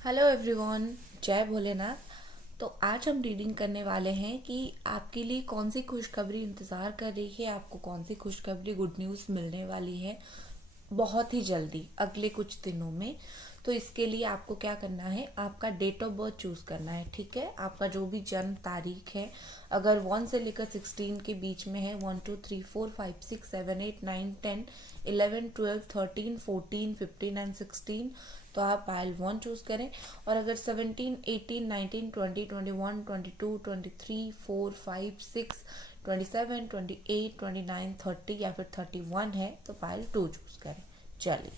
Hello everyone, जय भोलेनाथ। तो आज हम रीडिंग करने वाले हैं कि आपके लिए कौन सी खुशखबरी इंतज़ार कर रही है, आपको कौन सी खुशखबरी गुड न्यूज़ मिलने वाली है बहुत ही जल्दी अगले कुछ दिनों में। तो इसके लिए आपको क्या करना है, आपका डेट ऑफ बर्थ चूज़ करना है। ठीक है, आपका जो भी जन्म तारीख है, अगर 1 से लेकर 16 के बीच में है, 1 2 3 4 5 6 7 8 9 10 11 12 13 14 15 एंड 16, तो आप पाइल 1 चूज करें। और अगर 17 18 19 20 21 22 23 4 5 6 27 28 29 30 या फिर 31 है तो पाइल 2 चूज करें। चलिए,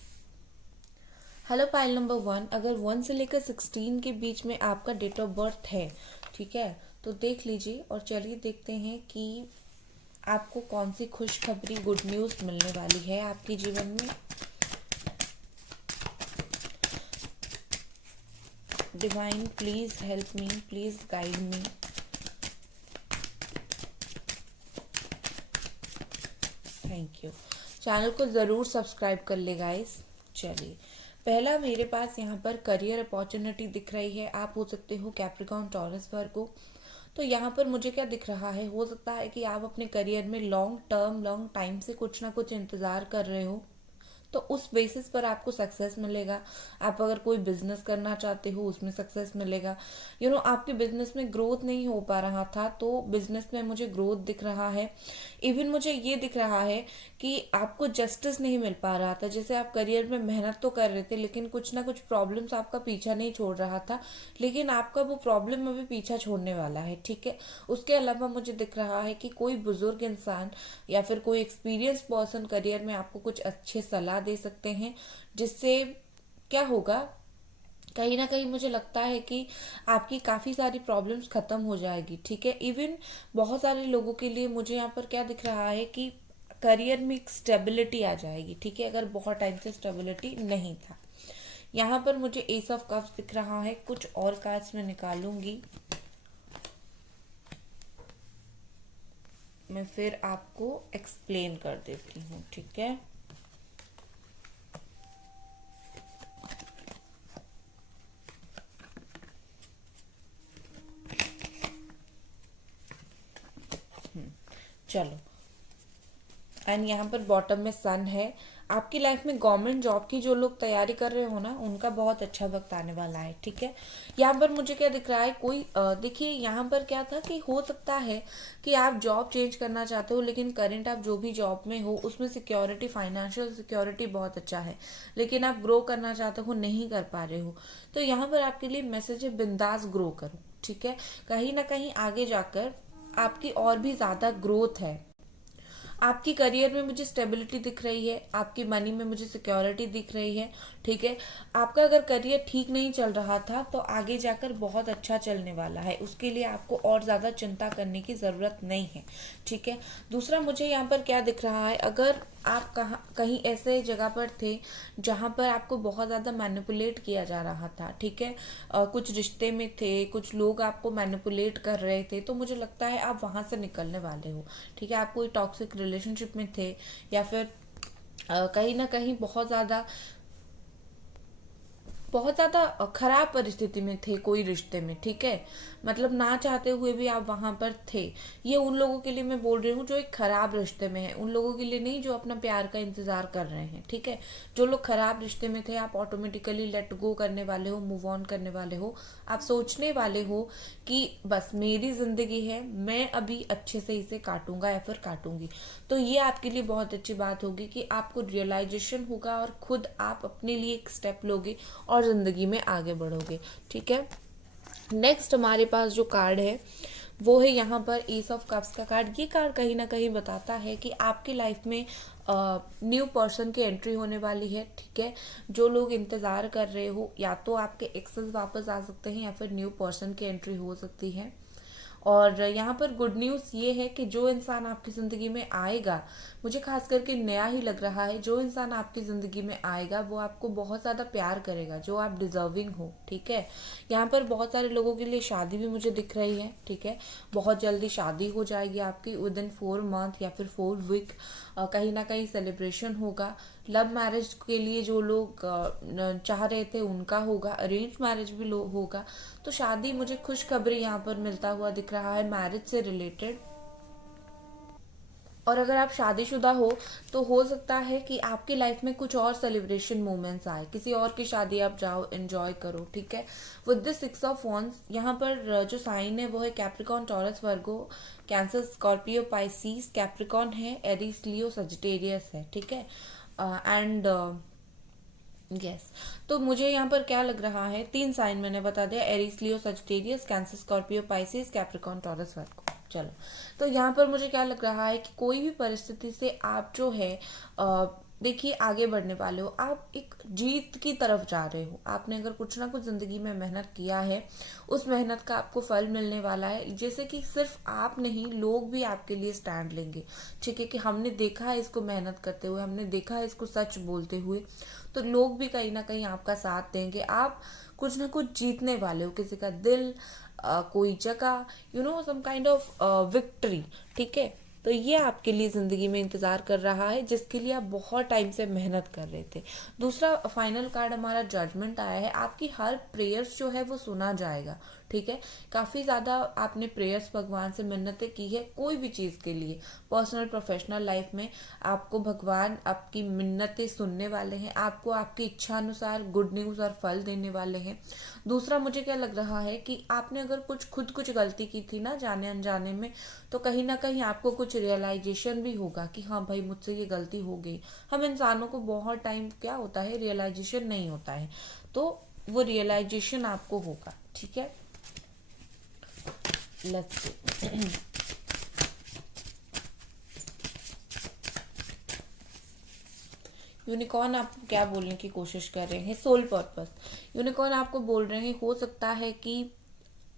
हेलो पाइल नंबर 1, अगर 1 से लेकर 16 के बीच में आपका डेट ऑफ बर्थ है, ठीक है, तो देख लीजिए और चलिए देखते हैं कि आपको कौन सी खुशखबरी गुड न्यूज़ मिलने वाली है आपके जीवन में। Divine please help me, please guide me. Thank you. Channel को ज़रूर सब्सक्राइब कर ले गाइस। चलिए, पहला मेरे पास यहाँ पर करियर अपॉर्चुनिटी दिख रही है। आप हो सकते हो कैप्रिकॉर्न, टॉरस, वर्गो। तो यहाँ पर मुझे क्या दिख रहा है, हो सकता है कि आप अपने करियर में लॉन्ग टाइम से कुछ ना कुछ इंतज़ार कर रहे हो, तो उस बेसिस पर आपको सक्सेस मिलेगा। आप अगर कोई बिजनेस करना चाहते हो उसमें सक्सेस मिलेगा। आपके बिजनेस में ग्रोथ नहीं हो पा रहा था तो बिजनेस में मुझे ग्रोथ दिख रहा है। इवन मुझे ये दिख रहा है कि आपको जस्टिस नहीं मिल पा रहा था। जैसे आप करियर में मेहनत तो कर रहे थे लेकिन कुछ ना कुछ प्रॉब्लम्स आपका पीछा नहीं छोड़ रहा था, लेकिन आपका वो प्रॉब्लम अभी पीछा छोड़ने वाला है। ठीक है, उसके अलावा मुझे दिख रहा है कि कोई बुजुर्ग इंसान या फिर कोई एक्सपीरियंस पर्सन करियर में आपको कुछ अच्छे सलाह दे सकते हैं, जिससे क्या होगा, कहीं ना कहीं मुझे लगता है कि आपकी काफ़ी सारी प्रॉब्लम्स ख़त्म हो जाएगी। ठीक है, इवन बहुत सारे लोगों के लिए मुझे यहाँ पर क्या दिख रहा है कि करियर में एक स्टेबिलिटी आ जाएगी। ठीक है, अगर बहुत टाइम से स्टेबिलिटी नहीं था। यहाँ पर मुझे एस ऑफ कप्स दिख रहा है। कुछ और कार्ड्स में निकालूंगी, मैं फिर आपको एक्सप्लेन कर देती हूँ। ठीक है, चलो। एंड यहाँ पर बॉटम में सन है। आपकी लाइफ में गवर्नमेंट जॉब की जो लोग तैयारी कर रहे हो ना, उनका बहुत अच्छा वक्त आने वाला है। ठीक है, यहाँ पर मुझे क्या दिख रहा है, कोई देखिए यहाँ पर क्या था कि हो सकता है कि आप जॉब चेंज करना चाहते हो, लेकिन करंट आप जो भी जॉब में हो उसमें सिक्योरिटी, फाइनेंशियल सिक्योरिटी बहुत अच्छा है, लेकिन आप ग्रो करना चाहते हो, नहीं कर पा रहे हो। तो यहाँ पर आपके लिए मैसेज है, बिंदास ग्रो करो। ठीक है, कहीं ना कहीं आगे जाकर आपकी और भी ज़्यादा ग्रोथ है। आपकी करियर में मुझे स्टेबिलिटी दिख रही है, आपकी मनी में मुझे सिक्योरिटी दिख रही है। ठीक है, आपका अगर करियर ठीक नहीं चल रहा था तो आगे जाकर बहुत अच्छा चलने वाला है, उसके लिए आपको और ज़्यादा चिंता करने की ज़रूरत नहीं है। ठीक है, दूसरा मुझे यहाँ पर क्या दिख रहा है, अगर आप कहीं ऐसे जगह पर थे जहाँ पर आपको बहुत ज़्यादा मैनिपुलेट किया जा रहा था। ठीक है, कुछ रिश्ते में थे, कुछ लोग आपको मैनिपुलेट कर रहे थे, तो मुझे लगता है आप वहाँ से निकलने वाले हो। ठीक है, आप कोई टॉक्सिक रिलेशनशिप में थे या फिर कहीं ना कहीं बहुत ज़्यादा खराब परिस्थिति में थे कोई रिश्ते में। ठीक है, मतलब ना चाहते हुए भी आप वहां पर थे। ये उन लोगों के लिए मैं बोल रही हूँ जो एक खराब रिश्ते में है, उन लोगों के लिए नहीं जो अपना प्यार का इंतजार कर रहे हैं। ठीक है, जो लोग खराब रिश्ते में थे, आप ऑटोमेटिकली लेट गो करने वाले हो, मूव ऑन करने वाले हो। आप सोचने वाले हो कि बस मेरी जिंदगी है, मैं अभी अच्छे से इसे काटूंगा या फिर काटूंगी। तो ये आपके लिए बहुत अच्छी बात होगी कि आपको रियलाइजेशन होगा और खुद आप अपने लिए एक स्टेप लोगे और जिंदगी में आगे बढ़ोगे। ठीक है, नेक्स्ट हमारे पास जो कार्ड है वो है यहाँ पर एस ऑफ कप्स का कार्ड। ये कार्ड कहीं ना कहीं बताता है कि आपकी लाइफ में न्यू पर्सन की एंट्री होने वाली है। ठीक है, जो लोग इंतजार कर रहे हो, या तो आपके एक्सेस वापस आ सकते हैं या फिर न्यू पर्सन की एंट्री हो सकती है। और यहाँ पर गुड न्यूज़ ये है कि जो इंसान आपकी ज़िंदगी में आएगा, मुझे खास करके नया ही लग रहा है, जो इंसान आपकी ज़िंदगी में आएगा वो आपको बहुत ज़्यादा प्यार करेगा, जो आप डिजर्विंग हो। ठीक है, यहाँ पर बहुत सारे लोगों के लिए शादी भी मुझे दिख रही है। ठीक है, बहुत जल्दी शादी हो जाएगी आपकी, विद इन 4 मंथ या फिर 4 वीक। कहीं ना कहीं सेलिब्रेशन होगा, लव मैरिज के लिए जो लोग चाह रहे थे उनका होगा, अरेंज मैरिज भी होगा। तो शादी, मुझे खुशखबरी यहाँ पर मिलता हुआ दिख रहा है मैरिज से रिलेटेड। और अगर आप शादीशुदा तो हो सकता है कि आपकी लाइफ में कुछ और सेलिब्रेशन मोमेंट्स आए, किसी और की शादी आप जाओ, एंजॉय करो, ठीक है। विद द 6 ऑफ वॉन्ड्स, यहाँ पर जो साइन है वो है कैप्रिकॉन, टॉरस, वर्गो, कैंसर, स्कॉर्पियो, पाइसीज, कैप्रिकॉन है, एरीज, लियो, सजिटेरियस है, ठीक है। एंड यस, तो मुझे यहाँ पर क्या लग रहा है, 3 साइन मैंने बता दिया, Aries, Leo, Sagittarius, Cancer, Scorpio, Pisces, Capricorn, Taurus, Virgo. चलो, तो यहाँ पर मुझे क्या लग रहा है कि कोई भी परिस्थिति से आप जो है देखिए आगे बढ़ने वाले हो, आप एक जीत की तरफ जा रहे हो। आपने अगर कुछ ना कुछ जिंदगी में मेहनत किया है, उस मेहनत का आपको फल मिलने वाला है। जैसे कि सिर्फ आप नहीं, लोग भी आपके लिए स्टैंड लेंगे, ठीक है, कि हमने देखा है इसको मेहनत करते हुए, हमने देखा है इसको सच बोलते हुए, तो लोग भी कहीं ना कहीं आपका साथ देंगे। आप कुछ ना कुछ जीतने वाले हो, किसी का दिल, कोई जगह, सम काइंड ऑफ विक्ट्री, ठीक है। तो ये आपके लिए जिंदगी में इंतजार कर रहा है, जिसके लिए आप बहुत टाइम से मेहनत कर रहे थे। दूसरा फाइनल कार्ड हमारा जजमेंट आया है। आपकी हर प्रेयर्स जो है वो सुना जाएगा, ठीक है। काफी ज्यादा आपने प्रेयर्स भगवान से मिन्नतें की है कोई भी चीज के लिए, पर्सनल प्रोफेशनल लाइफ में आपको भगवान आपकी मिन्नतें सुनने वाले हैं, आपको आपकी इच्छा अनुसार गुड न्यूज और फल देने वाले हैं। दूसरा मुझे क्या लग रहा है कि आपने अगर कुछ गलती की थी ना जाने अनजाने में, तो कहीं ना कहीं आपको कुछ रियलाइजेशन भी होगा कि हाँ भाई मुझसे ये गलती हो गई। हम इंसानों को बहुत टाइम क्या होता है, रियलाइजेशन नहीं होता है, तो वो रियलाइजेशन आपको होगा, ठीक है। Let's see. यूनिकॉर्न आपको क्या बोलने की कोशिश कर रहे हैं, सोल पर्पस। यूनिकॉर्न आपको बोल रहे हैं हो सकता है कि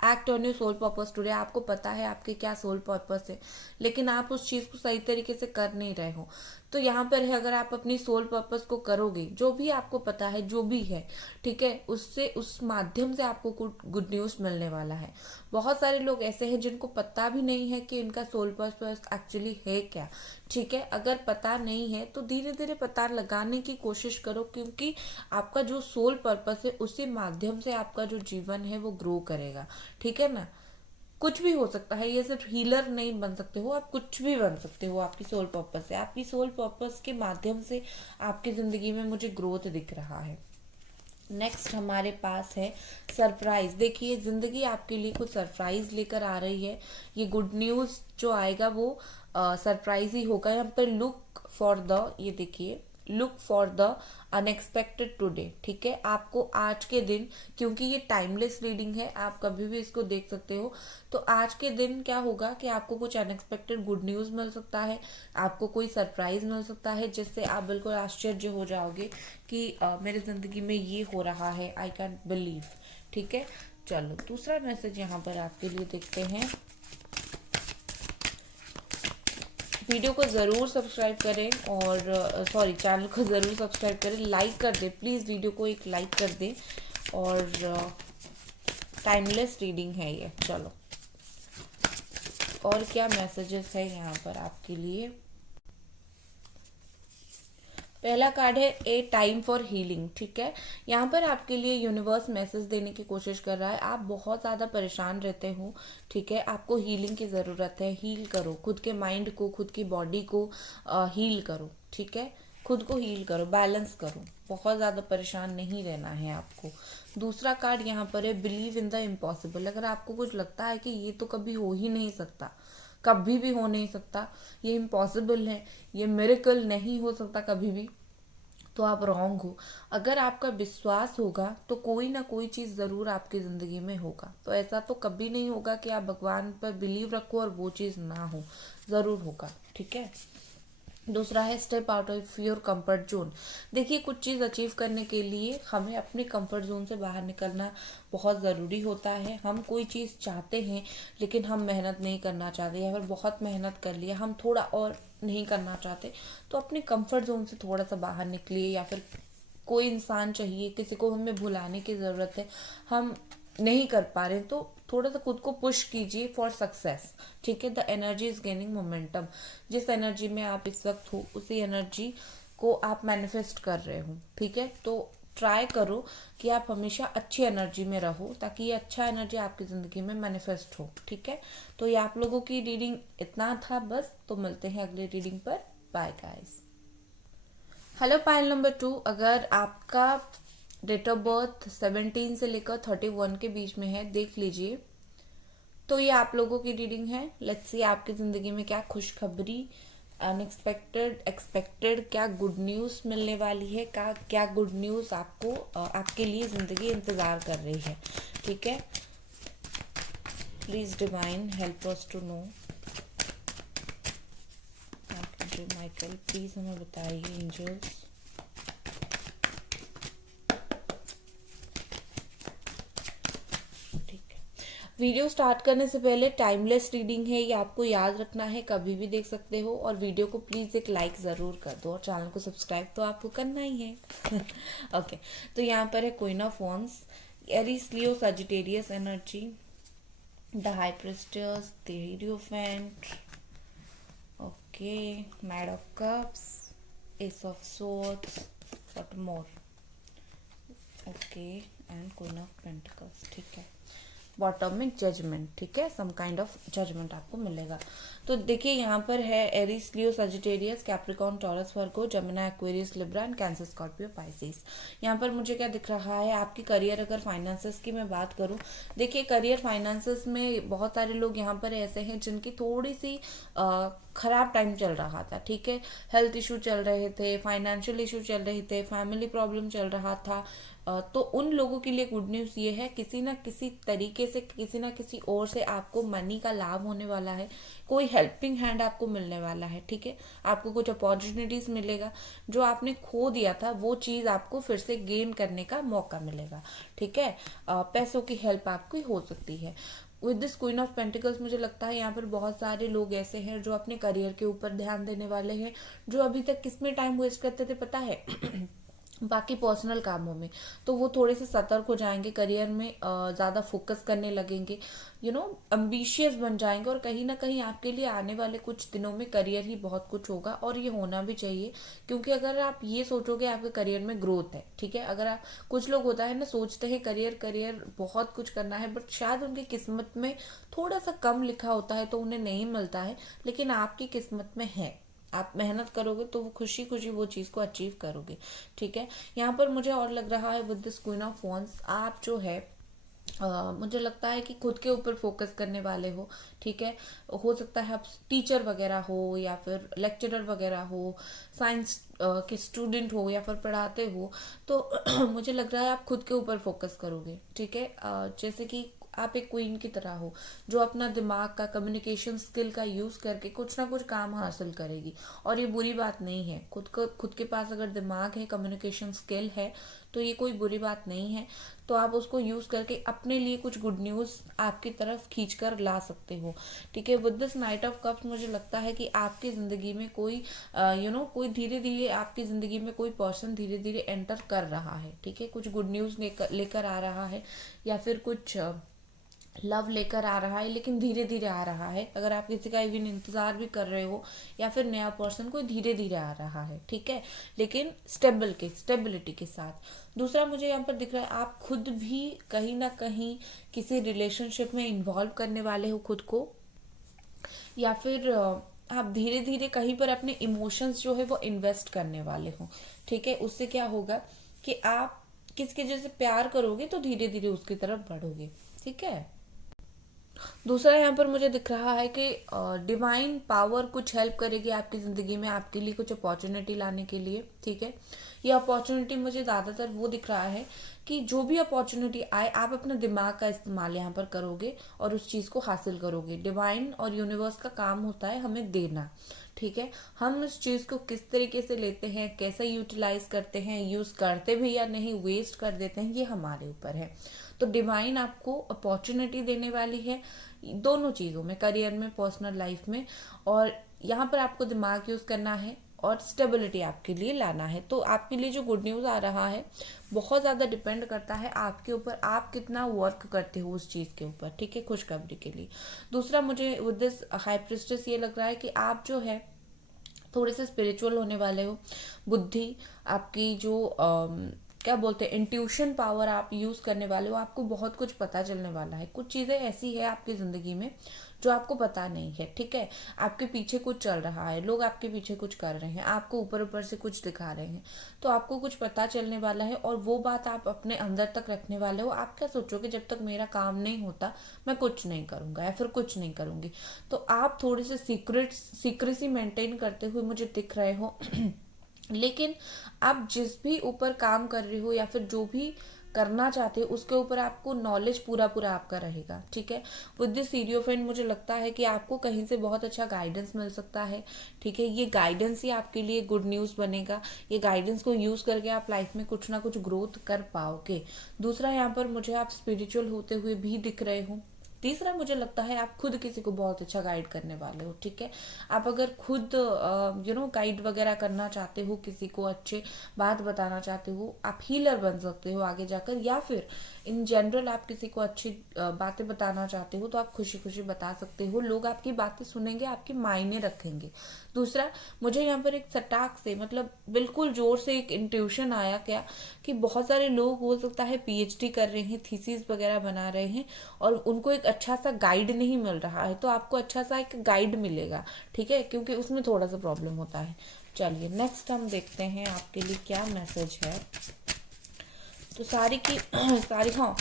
act on your sole purpose today. आपको पता है आपके क्या सोल पर्पस है, लेकिन आप उस चीज को सही तरीके से कर नहीं रहे हो। तो यहाँ पर है, अगर आप अपनी सोल पर्पस को करोगे, जो भी आपको पता है, जो भी है, ठीक है, उससे उस माध्यम से आपको गुड न्यूज मिलने वाला है। बहुत सारे लोग ऐसे हैं जिनको पता भी नहीं है कि इनका सोल पर्पस एक्चुअली है क्या, ठीक है। अगर पता नहीं है तो धीरे धीरे पता लगाने की कोशिश करो, क्योंकि आपका जो सोल पर्पस है उसी माध्यम से आपका जो जीवन है वो ग्रो करेगा, ठीक है ना। कुछ भी हो सकता है, ये सिर्फ हीलर नहीं बन सकते हो आप, कुछ भी बन सकते हो आपकी सोल पर्पस से। आपकी सोल पर्पस के माध्यम से आपकी जिंदगी में मुझे ग्रोथ दिख रहा है। नेक्स्ट हमारे पास है सरप्राइज। देखिए जिंदगी आपके लिए कुछ सरप्राइज लेकर आ रही है। ये गुड न्यूज जो आएगा वो सरप्राइज ही होगा। यहाँ पर लुक फॉर द, ये देखिए, look for the unexpected today, ठीक है। आपको आज के दिन, क्योंकि ये टाइमलेस रीडिंग है, आप कभी भी इसको देख सकते हो, तो आज के दिन क्या होगा कि आपको कुछ अनएक्सपेक्टेड गुड न्यूज मिल सकता है, आपको कोई सरप्राइज मिल सकता है, जिससे आप बिल्कुल आश्चर्य हो जाओगे कि मेरे जिंदगी में ये हो रहा है, आई कैन बिलीव, ठीक है। चलो दूसरा मैसेज यहाँ पर आपके लिए देखते हैं। वीडियो को ज़रूर सब्सक्राइब करें, और सॉरी, चैनल को ज़रूर सब्सक्राइब करें, लाइक कर दें प्लीज़, वीडियो को एक लाइक कर दें। और टाइमलेस रीडिंग है ये। चलो, और क्या मैसेजेस है यहाँ पर आपके लिए। पहला कार्ड है ए टाइम फॉर हीलिंग, ठीक है। यहाँ पर आपके लिए यूनिवर्स मैसेज देने की कोशिश कर रहा है। आप बहुत ज़्यादा परेशान रहते हो, ठीक है, आपको हीलिंग की ज़रूरत है। हील करो खुद के माइंड को, खुद की बॉडी को हील करो, ठीक है। खुद को हील करो, बैलेंस करो, बहुत ज़्यादा परेशान नहीं रहना है आपको। दूसरा कार्ड यहाँ पर है बिलीव इन द इम्पॉसिबल। अगर आपको कुछ लगता है कि ये तो कभी हो ही नहीं सकता, कभी भी हो नहीं सकता, ये इम्पॉसिबल है, ये मिरेकल नहीं हो सकता कभी भी, तो आप रॉन्ग हो। अगर आपका विश्वास होगा तो कोई ना कोई चीज़ ज़रूर आपकी ज़िंदगी में होगा। तो ऐसा तो कभी नहीं होगा कि आप भगवान पर बिलीव रखो और वो चीज़ ना हो, ज़रूर होगा, ठीक है। दूसरा है step out of your comfort zone. देखिए कुछ चीज़ अचीव करने के लिए हमें अपने कंफर्ट जोन से बाहर निकलना बहुत ज़रूरी होता है। हम कोई चीज़ चाहते हैं लेकिन हम मेहनत नहीं करना चाहते, या फिर बहुत मेहनत कर लिया, हम थोड़ा और नहीं करना चाहते, तो अपने कंफर्ट जोन से थोड़ा सा बाहर निकलिए। या फिर कोई इंसान चाहिए, किसी को हमें भुलाने की ज़रूरत है, हम नहीं कर पा रहे, तो थोड़ा सा खुद को पुश कीजिए फॉर सक्सेस, ठीक है। The energy is gaining momentum. जिस एनर्जी में आप इस वक्त हो उसी एनर्जी को आप मैनिफेस्ट कर रहे हो, ठीक है। तो ट्राई करो कि आप हमेशा अच्छी एनर्जी में रहो ताकि ये अच्छा एनर्जी आपकी ज़िंदगी में मैनिफेस्ट हो, ठीक है। तो ये आप लोगों की रीडिंग इतना था बस। तो मिलते हैं अगले रीडिंग पर। Bye guys. Hello pile number 2, अगर आपका डेट ऑफ बर्थ 17 से लेकर 31 के बीच में है, देख लीजिए। तो ये आप लोगों की रीडिंग है। लेट्स सी आपकी ज़िंदगी में क्या खुशखबरी, अनएक्सपेक्टेड, एक्सपेक्टेड, क्या गुड न्यूज़ मिलने वाली है, क्या गुड न्यूज़ आपको आपके लिए ज़िंदगी इंतज़ार कर रही है, ठीक है। Please divine help us to know. Michael please हमें बताइए एंजल्स। वीडियो स्टार्ट करने से पहले टाइमलेस रीडिंग है, ये आपको याद रखना है, कभी भी देख सकते हो। और वीडियो को प्लीज़ एक लाइक ज़रूर कर दो और चैनल को सब्सक्राइब तो आपको करना ही है। ओके, तो यहाँ पर है queen of wands, Aries, Leo, Sagittarius energy, the high priestess, the hierophant, okay, knight of cups, ace of swords, what more, okay, and queen of pentacles, ठीक है। बॉटम में जजमेंट, ठीक है, सम काइंड ऑफ जजमेंट आपको मिलेगा। तो देखिए यहाँ पर है Aries, Leo, Sagittarius, Capricorn, taurus, वर्गो, जमिनी, Aquarius, Libra and cancer, Scorpio, Pisces. यहाँ पर मुझे क्या दिख रहा है, आपकी करियर, अगर फाइनेंसेस की मैं बात करूँ, देखिए करियर फाइनेंसेस में बहुत सारे लोग यहाँ पर ऐसे हैं जिनकी थोड़ी सी खराब टाइम चल रहा था, ठीक है। हेल्थ इशू चल रहे थे, फाइनेंशियल इशू चल रहे थे, फैमिली प्रॉब्लम चल रहा था। तो उन लोगों के लिए गुड न्यूज़ ये है, किसी ना किसी तरीके से, किसी ना किसी ओर से आपको मनी का लाभ होने वाला है, कोई हेल्पिंग हैंड आपको मिलने वाला है, ठीक है। आपको कुछ अपॉर्चुनिटीज मिलेगा, जो आपने खो दिया था वो चीज़ आपको फिर से गेन करने का मौका मिलेगा, ठीक है। पैसों की हेल्प आपकी हो सकती है। With this queen of pentacles मुझे लगता है यहाँ पर बहुत सारे लोग ऐसे हैं जो अपने करियर के ऊपर ध्यान देने वाले हैं, जो अभी तक किसमें टाइम वेस्ट करते थे पता है? बाकी पर्सनल कामों में। तो वो थोड़े से सतर्क हो जाएंगे, करियर में ज़्यादा फोकस करने लगेंगे, एम्बिशियस बन जाएंगे। और कहीं ना कहीं आपके लिए आने वाले कुछ दिनों में करियर ही बहुत कुछ होगा, और ये होना भी चाहिए। क्योंकि अगर आप ये सोचोगे आपके करियर में ग्रोथ है, ठीक है। अगर आप, कुछ लोग होता है ना, सोचते हैं करियर करियर बहुत कुछ करना है, बट शायद उनकी किस्मत में थोड़ा सा कम लिखा होता है तो उन्हें नहीं मिलता है, लेकिन आपकी किस्मत में है। आप मेहनत करोगे तो वो खुशी खुशी वो चीज़ को अचीव करोगे, ठीक है। यहाँ पर मुझे और लग रहा है with this queen of wands, आप जो है मुझे लगता है कि खुद के ऊपर फोकस करने वाले हो, ठीक है। हो सकता है आप टीचर वगैरह हो, या फिर लेक्चरर वगैरह हो, साइंस के स्टूडेंट हो, या फिर पढ़ाते हो। तो मुझे लग रहा है आप खुद के ऊपर फोकस करोगे, ठीक है। जैसे कि आप एक क्वीन की तरह हो जो अपना दिमाग का, कम्युनिकेशन स्किल का यूज़ करके कुछ ना कुछ काम हासिल करेगी। और ये बुरी बात नहीं है, खुद के पास अगर दिमाग है, कम्युनिकेशन स्किल है, तो ये कोई बुरी बात नहीं है। तो आप उसको यूज़ करके अपने लिए कुछ गुड न्यूज़ आपकी तरफ खींच कर ला सकते हो, ठीक है। With this night of cups मुझे लगता है कि आपकी ज़िंदगी में कोई कोई धीरे धीरे आपकी ज़िंदगी में कोई पर्सन धीरे धीरे एंटर कर रहा है, ठीक है। कुछ गुड न्यूज़ लेकर आ रहा है, या फिर कुछ लव लेकर आ रहा है, लेकिन धीरे धीरे आ रहा है। अगर आप किसी का इवन इंतजार भी कर रहे हो, या फिर नया पर्सन कोई धीरे धीरे आ रहा है, ठीक है, लेकिन स्टेबिलिटी के साथ। दूसरा मुझे यहाँ पर दिख रहा है आप खुद भी कहीं ना कहीं किसी रिलेशनशिप में इन्वॉल्व करने वाले हो खुद को, या फिर आप धीरे धीरे कहीं पर अपने इमोशंस जो है वो इन्वेस्ट करने वाले हो, ठीक है। उससे क्या होगा कि आप किसके जैसे प्यार करोगे तो धीरे धीरे उसकी तरफ बढ़ोगे, ठीक है। दूसरा यहाँ पर मुझे दिख रहा है कि डिवाइन पावर कुछ हेल्प करेगी आपकी ज़िंदगी में, आपके लिए कुछ अपॉर्चुनिटी लाने के लिए, ठीक है। ये अपॉर्चुनिटी मुझे ज़्यादातर वो दिख रहा है कि जो भी अपॉर्चुनिटी आए, आप अपने दिमाग का इस्तेमाल यहाँ पर करोगे और उस चीज़ को हासिल करोगे। डिवाइन और यूनिवर्स का काम होता है हमें देना, ठीक है। हम उस चीज़ को किस तरीके से लेते हैं, कैसे यूटिलाइज करते हैं, यूज़ करते भी या नहीं, वेस्ट कर देते हैं, ये हमारे ऊपर है। तो डिवाइन आपको अपॉर्चुनिटी देने वाली है दोनों चीज़ों में, करियर में, पर्सनल लाइफ में। और यहाँ पर आपको दिमाग यूज़ करना है और स्टेबिलिटी आपके लिए लाना है। तो आपके लिए जो गुड न्यूज़ आ रहा है बहुत ज़्यादा डिपेंड करता है आपके ऊपर, आप कितना वर्क करते हो उस चीज़ के ऊपर, ठीक है, खुशखबरी के लिए। दूसरा मुझे विद दिस हाई प्रिस्टेस ये लग रहा है कि आप जो है थोड़े से स्पिरिचुअल होने वाले हो। बुद्धि आपकी जो क्या बोलते हैं, इंट्यूशन पावर आप यूज करने वाले हो। आपको बहुत कुछ पता चलने वाला है। कुछ चीजें ऐसी है आपकी जिंदगी में जो आपको पता नहीं है, ठीक है। आपके पीछे कुछ चल रहा है, लोग आपके पीछे कुछ कर रहे हैं, आपको ऊपर ऊपर से कुछ दिखा रहे हैं, तो आपको कुछ पता चलने वाला है और वो बात आप अपने अंदर तक रखने वाले हो। आप क्या सोचोगे, जब तक मेरा काम नहीं होता मैं कुछ नहीं करूंगा या फिर कुछ नहीं करूंगी। तो आप थोड़ी सी सीक्रेसी मेंटेन करते हुए मुझे दिख रहे हो लेकिन आप जिस भी ऊपर काम कर रहे हो या फिर जो भी करना चाहते हो उसके ऊपर आपको नॉलेज पूरा पूरा आपका रहेगा, ठीक है। विद दिस सीरियोफेंट मुझे लगता है कि आपको कहीं से बहुत अच्छा गाइडेंस मिल सकता है, ठीक है। ये गाइडेंस ही आपके लिए गुड न्यूज़ बनेगा। ये गाइडेंस को यूज करके आप लाइफ में कुछ ना कुछ ग्रोथ कर पाओगे। दूसरा, यहाँ पर मुझे आप स्पिरिचुअल होते हुए भी दिख रहे हो। तीसरा, मुझे लगता है आप खुद किसी को बहुत अच्छा गाइड करने वाले हो, ठीक है। आप अगर खुद गाइड वगैरह करना चाहते हो, किसी को अच्छे बात बताना चाहते हो, आप हीलर बन सकते हो आगे जाकर, या फिर इन जनरल आप किसी को अच्छी बातें बताना चाहते हो तो आप खुशी खुशी बता सकते हो। लोग आपकी बातें सुनेंगे, आपके मायने रखेंगे। दूसरा, मुझे यहाँ पर एक सटाक से, मतलब बिल्कुल जोर से एक इंट्यूशन आया क्या कि बहुत सारे लोग हो सकता है पीएचडी कर रहे हैं, थीसिस वगैरह बना रहे हैं और उनको एक अच्छा सा गाइड नहीं मिल रहा है। तो आपको अच्छा सा एक गाइड मिलेगा, ठीक है, क्योंकि उसमें थोड़ा सा प्रॉब्लम होता है। चलिए नेक्स्ट हम देखते हैं आपके लिए क्या मैसेज है। तो सारी की सारी, हाँ,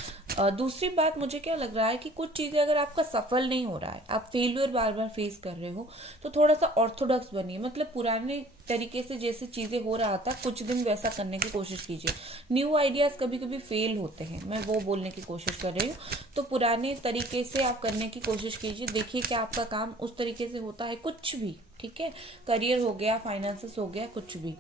दूसरी बात मुझे क्या लग रहा है कि कुछ चीज़ें अगर आपका सफल नहीं हो रहा है, आप फेलियर बार बार फेस कर रहे हो, तो थोड़ा सा ऑर्थोडॉक्स बनिए। मतलब पुराने तरीके से जैसे चीज़ें हो रहा था कुछ दिन वैसा करने की कोशिश कीजिए। न्यू आइडियाज़ कभी कभी फेल होते हैं, मैं वो बोलने की कोशिश कर रही हूँ। तो पुराने तरीके से आप करने की कोशिश कीजिए, देखिए क्या आपका काम उस तरीके से होता है। कुछ भी, ठीक है, करियर हो गया, फाइनेंसेस हो गया, कुछ भी।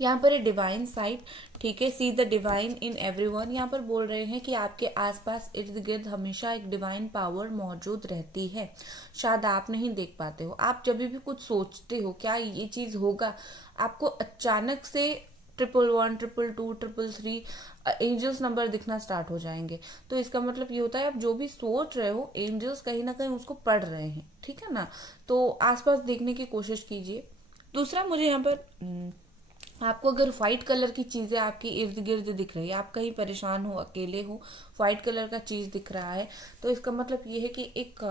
यहाँ पर ये डिवाइन साइड, ठीक है, see the divine in everyone. यहाँ पर बोल रहे हैं कि आपके आसपास इर्द गिर्द हमेशा एक डिवाइन पावर मौजूद रहती है। शायद आप नहीं देख पाते हो। आप जब भी कुछ सोचते हो क्या ये चीज़ होगा, आपको अचानक से 111, 222, 333 एंजल्स नंबर दिखना स्टार्ट हो जाएंगे। तो इसका मतलब ये होता है आप जो भी सोच रहे हो एंजल्स कहीं ना कहीं उसको पढ़ रहे हैं, ठीक है ना। तो आसपास देखने की कोशिश कीजिए। दूसरा, मुझे यहाँ पर आपको अगर व्हाइट कलर की चीजें आपके इर्द गिर्द दिख रही है, आप कहीं परेशान हो, अकेले हो, व्हाइट कलर का चीज दिख रहा है, तो इसका मतलब ये है कि एक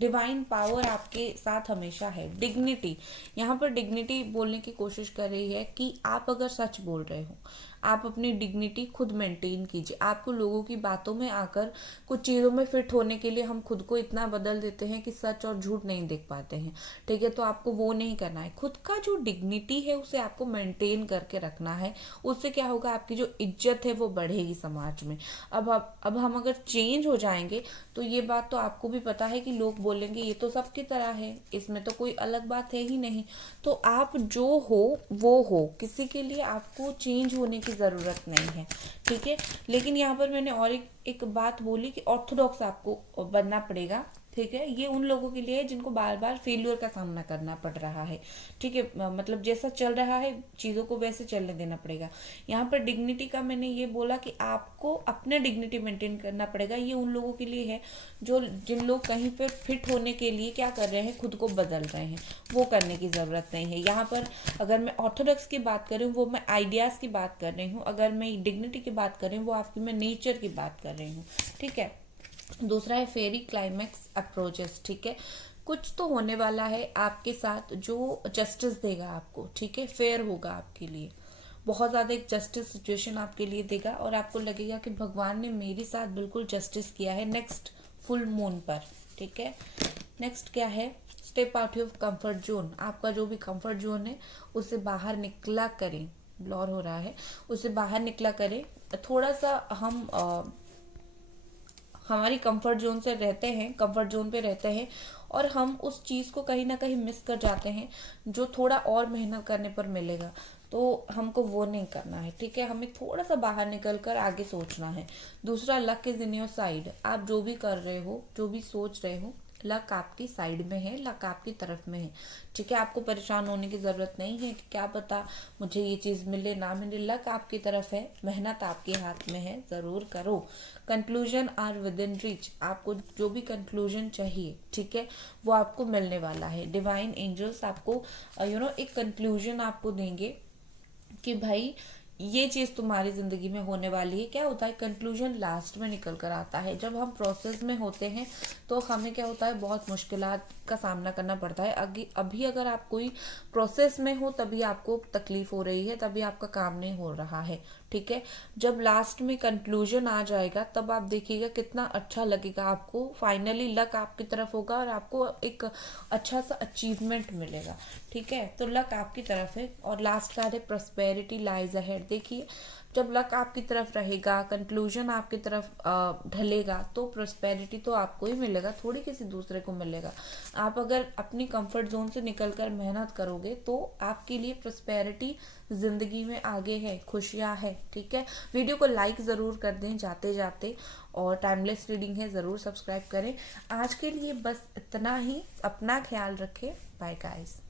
डिवाइन पावर आपके साथ हमेशा है। डिग्निटी, यहाँ पर डिग्निटी बोलने की कोशिश कर रही है कि आप अगर सच बोल रहे हो, आप अपनी डिग्निटी खुद मेंटेन कीजिए। आपको लोगों की बातों में आकर कुछ चीज़ों में फिट होने के लिए हम खुद को इतना बदल देते हैं कि सच और झूठ नहीं देख पाते हैं, ठीक है। तो आपको वो नहीं करना है। खुद का जो डिग्निटी है उसे आपको मेंटेन करके रखना है। उससे क्या होगा, आपकी जो इज्जत है वो बढ़ेगी समाज में। अब हम अगर चेंज हो जाएंगे तो ये बात तो आपको भी पता है कि लोग बोलेंगे ये तो सबकी तरह है, इसमें तो कोई अलग बात है ही नहीं। तो आप जो हो वो हो, किसी के लिए आपको चेंज होने की ज़रूरत नहीं है, ठीक है। लेकिन यहाँ पर मैंने और एक बात बोली कि ऑर्थोडॉक्स आपको बनना पड़ेगा, ठीक है। ये उन लोगों के लिए है जिनको बार बार फेल्यूर का सामना करना पड़ रहा है, ठीक है। मतलब जैसा चल रहा है चीज़ों को वैसे चलने देना पड़ेगा। यहाँ पर डिग्निटी का मैंने ये बोला कि आपको अपना डिग्निटी मेंटेन करना पड़ेगा। ये उन लोगों के लिए है जो जिन लोग कहीं पर फिट होने के लिए क्या कर रहे हैं, खुद को बदल रहे हैं। वो करने की ज़रूरत नहीं है। यहाँ पर अगर मैं ऑर्थोडॉक्स की बात कर रही हूँ वो मैं आइडियाज़ की बात कर रही हूँ, अगर मैं डिग्निटी की बात कर रही हूँ वो आपकी मैं नेचर की बात कर रही हूँ, ठीक है। दूसरा है फेरी क्लाइमैक्स अप्रोचेस, ठीक है। कुछ तो होने वाला है आपके साथ जो जस्टिस देगा आपको, ठीक है, फेयर होगा आपके लिए। बहुत ज़्यादा एक जस्टिस सिचुएशन आपके लिए देगा और आपको लगेगा कि भगवान ने मेरे साथ बिल्कुल जस्टिस किया है नेक्स्ट फुल मून पर, ठीक है। नेक्स्ट क्या है, step out of comfort zone. आपका जो भी कंफर्ट जोन है उससे बाहर निकला करें। ब्लॉर हो रहा है, उससे बाहर निकला करें। थोड़ा सा हम हमारी कंफर्ट जोन से रहते हैं, कंफर्ट जोन पे रहते हैं और हम उस चीज़ को कहीं ना कहीं मिस कर जाते हैं जो थोड़ा और मेहनत करने पर मिलेगा। तो हमको वो नहीं करना है, ठीक है। हमें थोड़ा सा बाहर निकल कर आगे सोचना है। दूसरा, luck is in your side. आप जो भी कर रहे हो, जो भी सोच रहे हो, लक आपकी साइड में है, लक आपकी तरफ में है। ठीक है, आपको परेशान होने की ज़रूरत नहीं है कि क्या पता मुझे ये चीज़ मिले ना मिले। लक आपकी तरफ है, मेहनत आपके हाथ में है, ज़रूर करो। Conclusion are within reach, आपको जो भी कंक्लूजन चाहिए, ठीक है, वो आपको मिलने वाला है। डिवाइन एंजल्स आपको एक कंक्लूजन आपको देंगे कि भाई ये चीज तुम्हारी जिंदगी में होने वाली है। क्या होता है, कंक्लूजन लास्ट में निकल कर आता है। जब हम प्रोसेस में होते हैं तो हमें क्या होता है, बहुत मुश्किलात का सामना करना पड़ता है। अभी अगर आप कोई प्रोसेस में हो तभी आपको तकलीफ हो रही है, तभी आपका काम नहीं हो रहा है। ठीक है, जब लास्ट में कंक्लूजन आ जाएगा तब आप देखिएगा कितना अच्छा लगेगा आपको। फाइनली लक आपकी तरफ होगा और आपको एक अच्छा सा अचीवमेंट मिलेगा। ठीक है, तो लक आपकी तरफ है। और लास्ट कार्ड है प्रॉस्पेरिटी लाइज अहेड। देखिए, जब लक आपकी तरफ रहेगा, कंक्लूजन आपकी तरफ ढलेगा, तो प्रॉस्पेरिटी तो आपको ही मिलेगा, थोड़ी किसी दूसरे को मिलेगा। आप अगर अपनी कंफर्ट जोन से निकलकर मेहनत करोगे तो आपके लिए प्रॉस्पेरिटी जिंदगी में आगे है, खुशियां है। ठीक है, वीडियो को लाइक जरूर कर दें जाते जाते, और टाइमलेस रीडिंग है, जरूर सब्सक्राइब करें। आज के लिए बस इतना ही। अपना ख्याल रखें। Bye guys.